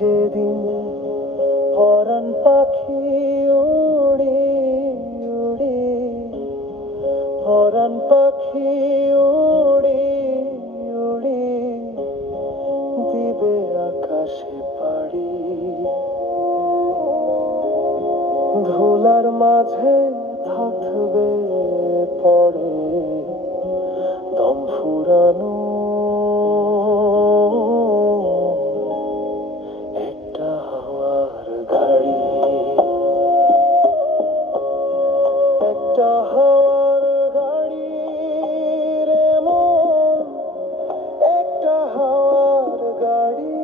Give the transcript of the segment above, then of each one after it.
যেদিন পরাণ পাখি উড়ে উড়ে, পরাণ পাখি উড়ে উড়ে দিবে আকাশে পাড়ি। ধুলার মাঝে থাকবে পড়ে দম ফুরানো একটা হাওয়ার গাড়ি, একটা হাওয়ার গাড়ি রে মন, একটা হাওয়ার গাড়ি।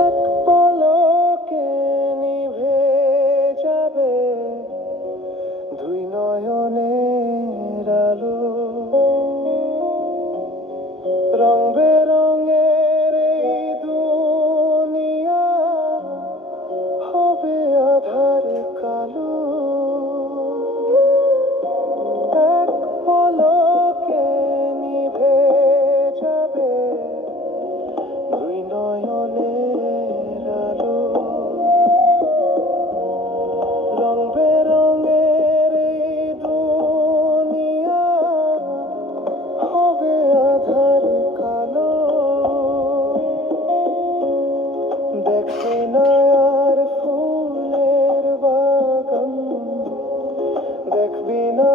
এক পলকে নিভে যাবে দুই নয়নের আলো, রং বেরঙের এই দুনিয়া হবে আধার কালো। এক পলকে নিভে যাবে দুই নয়নের আলো, রং বেরঙের এই দুনিয়া হবে আধার কালো। দেখবে না আর ফুলের বাগান, দেখবি না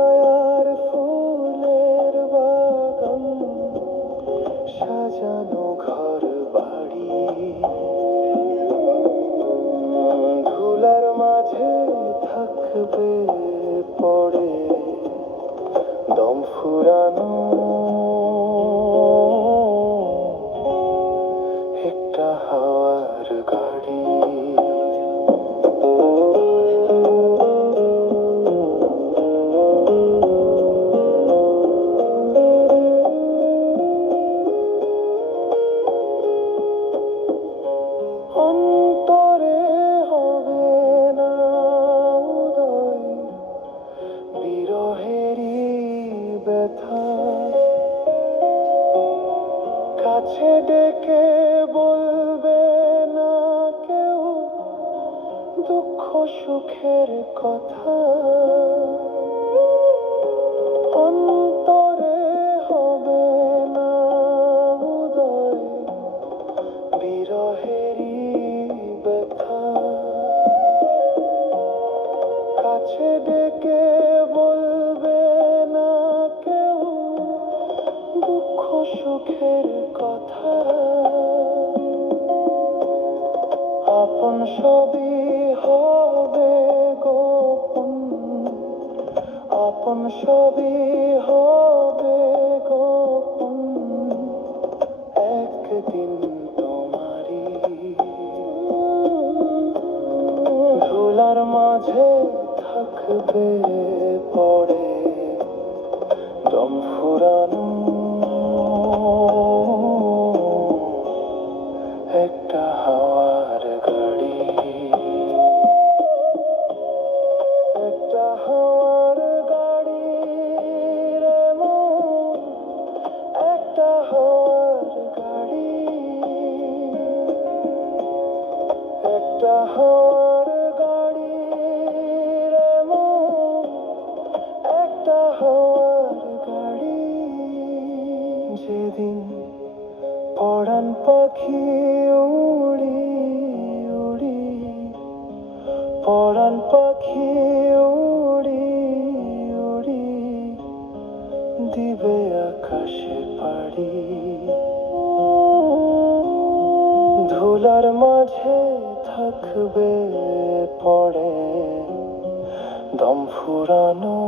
আর ফুলের বাগান, সাজানো ঘর বাড়ি। ধুলার মাঝে থাকবে পড়ে দম ফুরানো একটা হাওয়ার গাড়ি। অন্তরে হবে না উদয় বিরহেরই ব্যথা, কাছে ডেকে বলবে না কেউ দুঃখ সুখের কথা। অন্তরে হবে না উদয় বিরহেরই ব্যথা, কাছে ডেকে বলবে না কেউ দুঃখ সুখের কথা। আপন সবই হবে গোপন, আপন সবই হবে গোপন, একদিন তোমারই। ধুলার মাঝে থাকবে পড়ে দম ফুরানো একটা হাওয়ার গাড়ি, একটা হাওয়ার গাড়ি রে মন, একটা হাওয়ার গাড়ি, একটা হাওয়ার গাড়ি রে মন, একটা হাওয়ার গাড়ি। যেদিন পরাণ পাখি উড়ি উড়ি, পরাণ পাখি উড়ি উড়ি দিবে আকাশে পাড়ি। ধুলার মাঝে থাকবে পড়ে দম ফুরানো